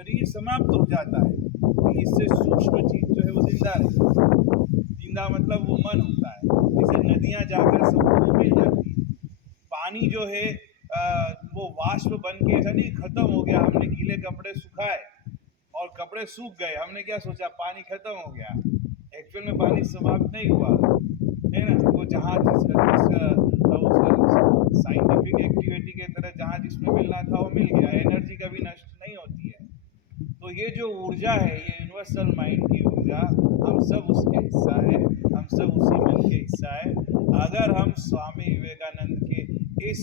शरीर समाप्त हो जाता है, तो इससे सूक्ष्म चीज जो है वो जिंदा रहती है। जिंदा मतलब वो मन होता है। जैसे नदियां जाकर समुद्र में मिल जाती है, पानी जो है वो वाष्प बन के ऐसा नहीं खत्म हो गया, हमने गीले कपड़े सुखाए और कपड़े सूख गए, हमने क्या सोचा पानी खत्म हो गया। एक्चुअल में पानी समाप्त नहीं हुआ है ना। वो जहाँ उस साइंटिफिक एक्टिविटी के तरह जहाँ जिसमें मिलना था वो मिल गया। एनर्जी कभी नष्ट नहीं होती है। तो ये जो ऊर्जा है, ये यूनिवर्सल माइंड की ऊर्जा, हम सब उसके हिस्सा है, हम सब उसी मन के हिस्सा है। अगर हम स्वामी विवेकानंद के इस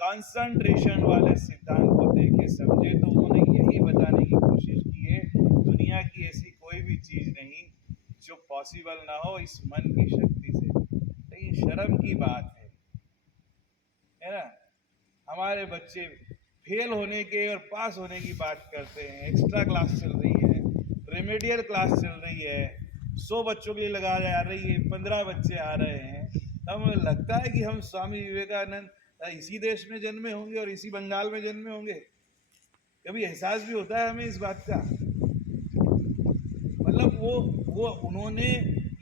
कंसंट्रेशन वाले सिद्धांत को देखे समझे, तो उन्होंने यही बताने की कोशिश की है, दुनिया की ऐसी कोई भी चीज नहीं जो पॉसिबल ना हो इस मन की शक्ति से। लेकिन शर्म की बात है ना, हमारे बच्चे फेल होने के और पास होने की बात करते हैं। एक्स्ट्रा क्लास चल रही है, रेमेडियल क्लास चल रही है, 100 बच्चों के लिए लगा जा रही है, 15 बच्चे आ रहे हैं। हमें लगता है कि हम स्वामी विवेकानंद इसी देश में जन्मे होंगे और इसी बंगाल में जन्मे होंगे। कभी एहसास भी होता है हमें इस बात का? मतलब वो उन्होंने,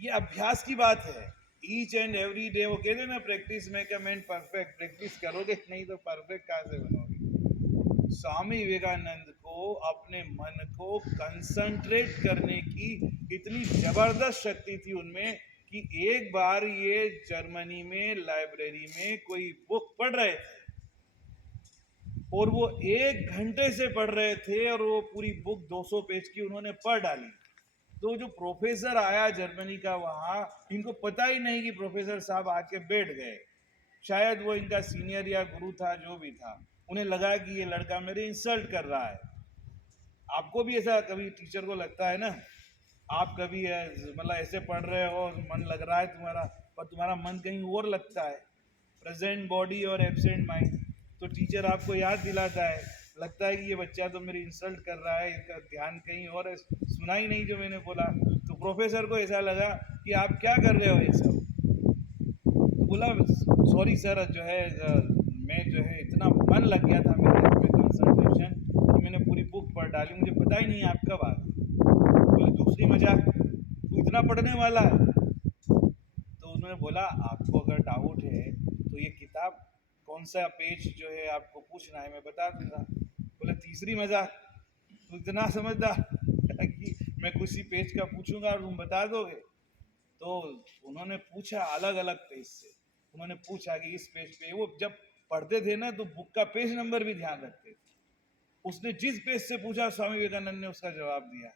ये अभ्यास की बात है। ईच एंड एवरी डे, वो कहते हैं ना practice make a man perfect. Practice करोगे नहीं तो परफेक्ट कहाँ से बनोगे। स्वामी विवेकानंद को अपने मन को कंसंट्रेट करने की इतनी जबरदस्त शक्ति थी उनमें कि एक बार ये जर्मनी में लाइब्रेरी में कोई बुक पढ़ रहे थे और वो 1 घंटे से पढ़ रहे थे और वो पूरी बुक 200 पेज की उन्होंने पढ़ डाली। तो जो प्रोफेसर आया जर्मनी का, वहां इनको पता ही नहीं कि प्रोफेसर साहब आके बैठ गए। शायद वो इनका सीनियर या गुरु था, जो भी था। उन्हें लगा कि ये लड़का मेरे इंसल्ट कर रहा है। आपको भी ऐसा कभी टीचर को लगता है ना, आप कभी मतलब ऐसे पढ़ रहे हो, मन लग रहा है तुम्हारा, पर तुम्हारा मन कहीं और लगता है, प्रेजेंट बॉडी और एब्सेंट माइंड। तो टीचर आपको याद दिलाता है, लगता है कि ये बच्चा तो मेरी इंसल्ट कर रहा है, इसका ध्यान कहीं और है, सुना ही नहीं जो मैंने बोला। तो प्रोफेसर को ऐसा लगा कि आप क्या कर रहे हो ये सब। तो बोला सॉरी सर, जो है मैं जो है इतना मन लग गया था मेरा इसमें कंसंट्रेशन कि मैंने पूरी बुक पढ़ डाली, मुझे पता ही नहीं आप कब आ गए। बोले दूसरी मजाक, तू इतना पढ़ने वाला है। तो उन्होंने बोला आपको अगर डाउट है तो ये किताब कौन सा पेज जो है आपको पूछना है, मैं बता दूंगा। बोले तीसरी मजाक, तू इतना समझदार कि मैं किसी पेज का पूछूंगा और तुम बता दोगे। तो उन्होंने पूछा अलग अलग पेज से, उन्होंने पूछा कि इस पेज पे, वो जब पढ़ते थे ना तो बुक का पेज नंबर भी ध्यान रखते थे। उसने जिस पेज से पूछा स्वामी विवेकानंद ने उसका जवाब दिया।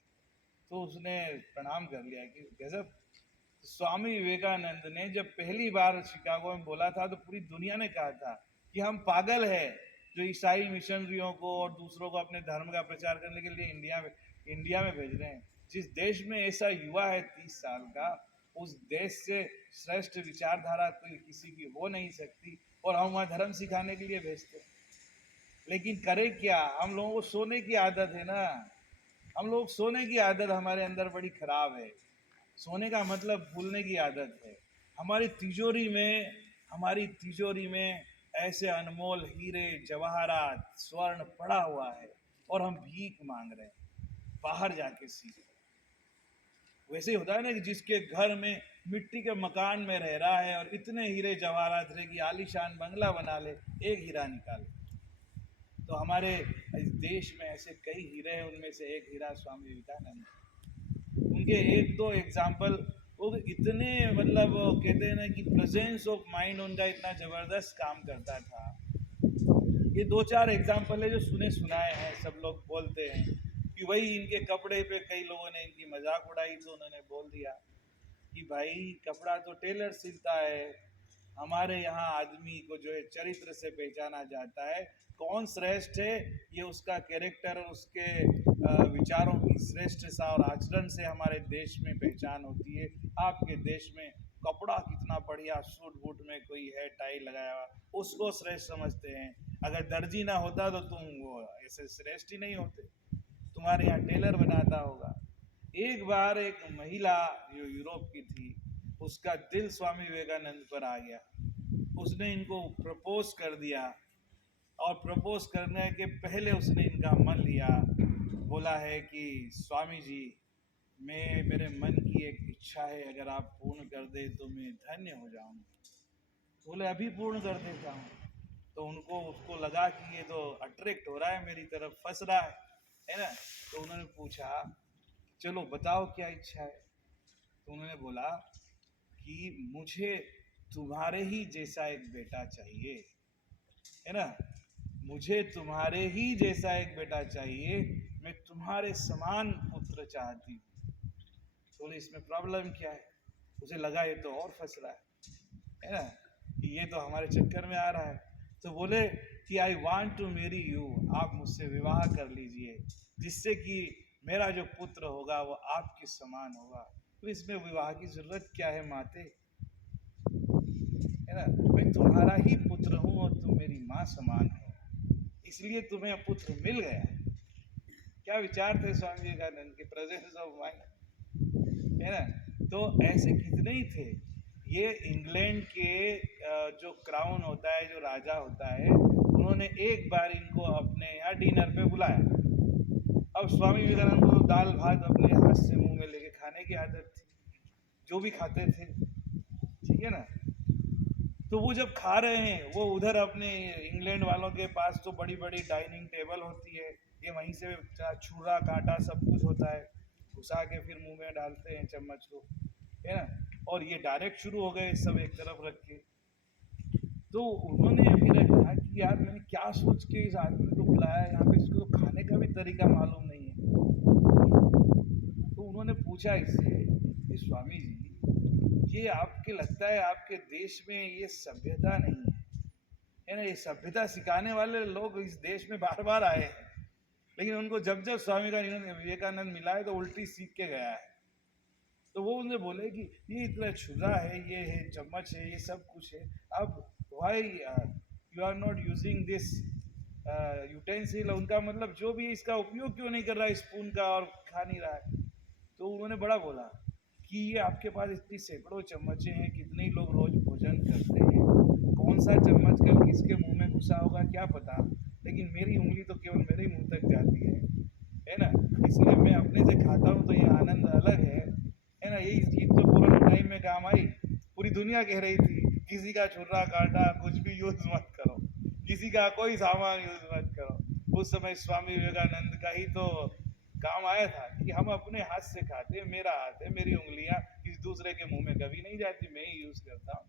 तो उसने प्रणाम कर लिया कि गजब। स्वामी विवेकानंद ने जब पहली बार शिकागो में बोला था तो पूरी दुनिया ने कहा था कि हम पागल है जो ईसाई मिशनरियों को और दूसरों को अपने धर्म का प्रचार करने के लिए इंडिया में भेज रहे हैं। जिस देश में ऐसा युवा है 30 साल का, उस देश से श्रेष्ठ विचारधारा कोई किसी की हो नहीं सकती, और हम वहाँ धर्म सिखाने के लिए भेजते हैं। लेकिन करें क्या, हम लोगों को सोने की आदत है ना। हम लोग सोने की आदत हमारे अंदर बड़ी खराब है। सोने का मतलब भूलने की आदत है। हमारी तिजोरी में ऐसे अनमोल हीरे जवाहरात स्वर्ण पड़ा हुआ है और हम भीख मांग रहे हैं बाहर जाके सीख। वैसे ही होता है ना कि जिसके घर में मिट्टी के मकान में रह रहा है और इतने हीरे जवाहरात रहे कि आलीशान बंगला बना ले, एक हीरा निकाले। तो हमारे इस देश में ऐसे कई हीरे हैं, उनमें से एक हीरा स्वामी विवेकानंद। उनके एक दो एग्जाम्पल, वो इतने मतलब कहते हैं ना कि प्रेजेंस ऑफ माइंड उनका इतना जबरदस्त काम करता था। ये 2-4 एग्जाम्पल है जो सुने सुनाए हैं, सब लोग बोलते हैं कि वही इनके कपड़े पे कई लोगों ने इनकी मजाक उड़ाई, तो उन्होंने बोल दिया कि भाई कपड़ा तो टेलर सिलता है, हमारे यहाँ आदमी को जो है चरित्र से पहचाना जाता है। कौन श्रेष्ठ है, ये उसका कैरेक्टर और उसके विचारों की श्रेष्ठता और आचरण से हमारे देश में पहचान होती है। आपके देश में कपड़ा कितना बढ़िया, सूट बूट में कोई है टाई लगाया हुआ, उसको श्रेष्ठ समझते हैं। अगर दर्जी ना होता तो तुम वो ऐसे श्रेष्ठ ही नहीं होते, तुम्हारे यहाँ टेलर बनाता होगा। एक बार एक महिला जो यूरोप की थी, उसका दिल स्वामी विवेकानंद पर आ गया। उसने इनको प्रपोज कर दिया और प्रपोज करने के पहले उसने इनका मन लिया। बोला है कि स्वामी जी, मेरे मन की एक इच्छा है, अगर आप पूर्ण कर दे तो मैं धन्य हो जाऊंगा। बोले अभी पूर्ण कर देता हूँ। तो उसको लगा कि ये तो अट्रैक्ट हो रहा है मेरी तरफ, फंस रहा है ना। तो उन्होंने पूछा चलो बताओ क्या इच्छा है। तो उन्होंने बोला कि मुझे तुम्हारे ही जैसा एक बेटा चाहिए, है ना, मुझे तुम्हारे ही जैसा एक बेटा चाहिए, मैं तुम्हारे समान पुत्र चाहती हूँ। तो इसमें प्रॉब्लम क्या है? उसे लगा ये तो और फंस रहा है ना, कि ये तो हमारे चक्कर में आ रहा है। तो बोले कि I want to marry you, आप मुझसे विवाह कर लीजिए, जिससे कि मेरा जो पुत्र होगा वो आपके समान होगा। तो इसमें विवाह की जरूरत क्या है माते, है ना, मैं तुम्हारा ही पुत्र हूँ और तुम मेरी माँ समान हो, इसलिए तुम्हें पुत्र मिल गया। क्या विचार थे स्वामी विवेकानंद के, प्रेजेंस ऑफ माइंड, है ना। तो ऐसे कितने ही थे। ये इंग्लैंड के जो क्राउन होता है, जो राजा होता है, उन्होंने एक बार इनको अपने यहाँ डिनर पे बुलाया। अब स्वामी विवेकानंद को दाल भात अपने हाथ से मुंह में लेके खाने की आदत थी, जो भी खाते थे, ठीक है ना। तो वो जब खा रहे हैं, वो उधर अपने इंग्लैंड वालों के पास तो बड़ी बड़ी डाइनिंग टेबल होती है, ये वहीं से छुरा कांटा सब कुछ होता है, घुसा के फिर मुंह में डालते हैं चम्मच को, है ना। और ये डायरेक्ट शुरू हो गए सब एक तरफ रख के। तो उन्होंने फिर कहा कि यार मैंने क्या सोच के इस आदमी को बुलाया यहाँ पे, इसको तो खाने का भी तरीका मालूम नहीं है। तो उन्होंने पूछा इससे कि स्वामी जी, ये आपके लगता है आपके देश में ये सभ्यता नहीं है ना, ये सभ्यता सिखाने वाले लोग इस देश में बार बार आए हैं, लेकिन उनको जब जब स्वामी का विवेकानंद मिला है तो उल्टी सीख के गया है। तो वो उन्हें बोले कि ये इतना छुरा है, ये है चम्मच है, ये सब कुछ है, अब why you are not using this utensil, उनका मतलब जो भी इसका उपयोग क्यों नहीं कर रहा है स्पून का, और खा नहीं रहा है। तो उन्होंने बड़ा बोला कि ये आपके पास इतनी सैकड़ों चम्मचें हैं, कितने ही लोग रोज भोजन करते हैं, कौन सा चम्मच कल किसके मुंह में घुसा होगा क्या पता, लेकिन मेरी उंगली तो केवल मेरे ही मुंह तक जाती है ना, इसलिए मैं अपने से खाता हूँ तो ये आनंद अलग है ना। यही चीज तो कोरोना टाइम में काम आई, पूरी दुनिया कह रही थी किसी का छुरा काटा कुछ भी यूज मत करो, किसी का कोई सामान यूज मत करो। उस समय स्वामी विवेकानंद का ही तो काम आया था कि हम अपने हाथ से खाते, मेरा हाथ है, मेरी उंगलियां किसी दूसरे के मुंह में कभी नहीं जाती, मैं ही यूज करता हूँ,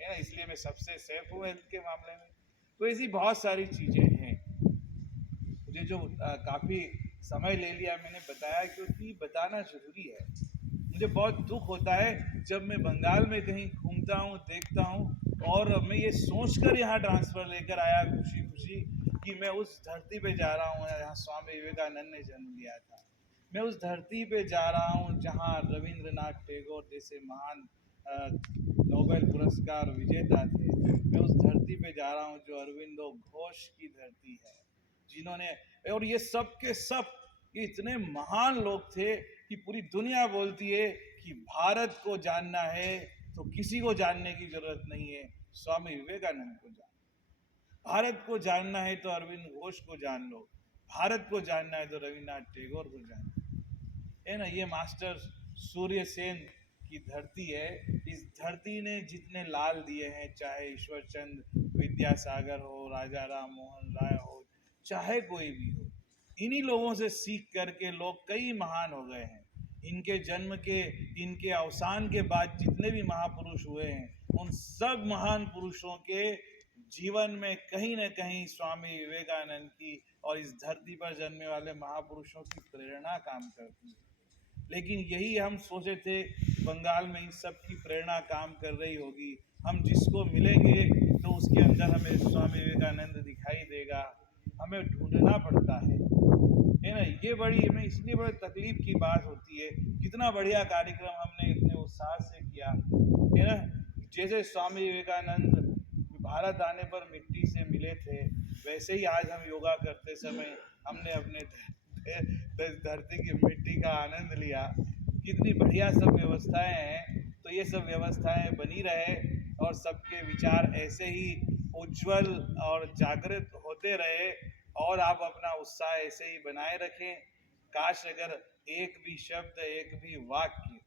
है ना, इसलिए मैं सबसे सेफ हूँ हेल्थ के मामले में। तो ऐसी बहुत सारी चीजें हैं। मुझे जो काफी समय ले लिया मैंने बताया, क्योंकि बताना जरूरी है। मुझे बहुत दुख होता है जब मैं बंगाल में कहीं घूमता हूँ, देखता हूँ, और मैं ये सोचकर यहाँ ट्रांसफर लेकर आया खुशी खुशी कि मैं उस धरती पे जा रहा हूँ जहाँ स्वामी विवेकानंद ने जन्म लिया था। मैं उस धरती पे जा रहा हूँ जहाँ रविंद्रनाथ टैगोर जैसे महान नोबेल पुरस्कार विजेता थे। मैं उस धरती पे जा रहा हूँ जो अरविंदो घोष की धरती है, जिन्होंने, और ये सब के सब ये इतने महान लोग थे कि पूरी दुनिया बोलती है कि भारत को जानना है तो किसी को जानने की जरूरत नहीं है, स्वामी विवेकानंद को जान। भारत को जानना है तो अरविंद घोष को जान लो, भारत को जानना है तो रविन्द्रनाथ टैगोर को जान लो, है ना। ये मास्टर सूर्य सेन की धरती है। इस धरती ने जितने लाल दिए हैं, चाहे ईश्वर चंद्र विद्यासागर हो, राजा राम मोहन राय हो, चाहे कोई भी हो, इन्हीं लोगों से सीख करके लोग कई महान हो गए हैं। इनके जन्म के, इनके अवसान के बाद जितने भी महापुरुष हुए हैं, उन सब महान पुरुषों के जीवन में कहीं न कहीं स्वामी विवेकानंद की और इस धरती पर जन्मने वाले महापुरुषों की प्रेरणा काम करती है। लेकिन यही हम सोचे थे बंगाल में इन सब की प्रेरणा काम कर रही होगी, हम जिसको मिलेंगे तो उसके अंदर हमें स्वामी विवेकानंद दिखाई देगा, हमें ढूंढना पड़ता है ना। ये बड़ी में इसलिए बड़ी तकलीफ की बात होती है। कितना बढ़िया कार्यक्रम हमने इतने उत्साह से किया, है ना। जैसे स्वामी विवेकानंद भारत आने पर मिट्टी से मिले थे, वैसे ही आज हम योगा करते समय हमने अपने धरती की मिट्टी का आनंद लिया। कितनी बढ़िया सब व्यवस्थाएं हैं। तो ये सब व्यवस्थाएं बनी रहे और सबके विचार ऐसे ही उज्जवल और जागृत होते रहे, और आप अपना उत्साह ऐसे ही बनाए रखें। काश अगर एक भी शब्द, एक भी वाक्य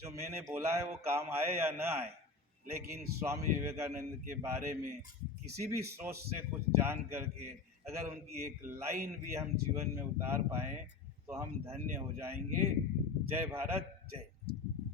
जो मैंने बोला है वो काम आए या न आए, लेकिन स्वामी विवेकानंद के बारे में किसी भी सोच से कुछ जान करके अगर उनकी एक लाइन भी हम जीवन में उतार पाएँ तो हम धन्य हो जाएंगे। जय भारत, जय।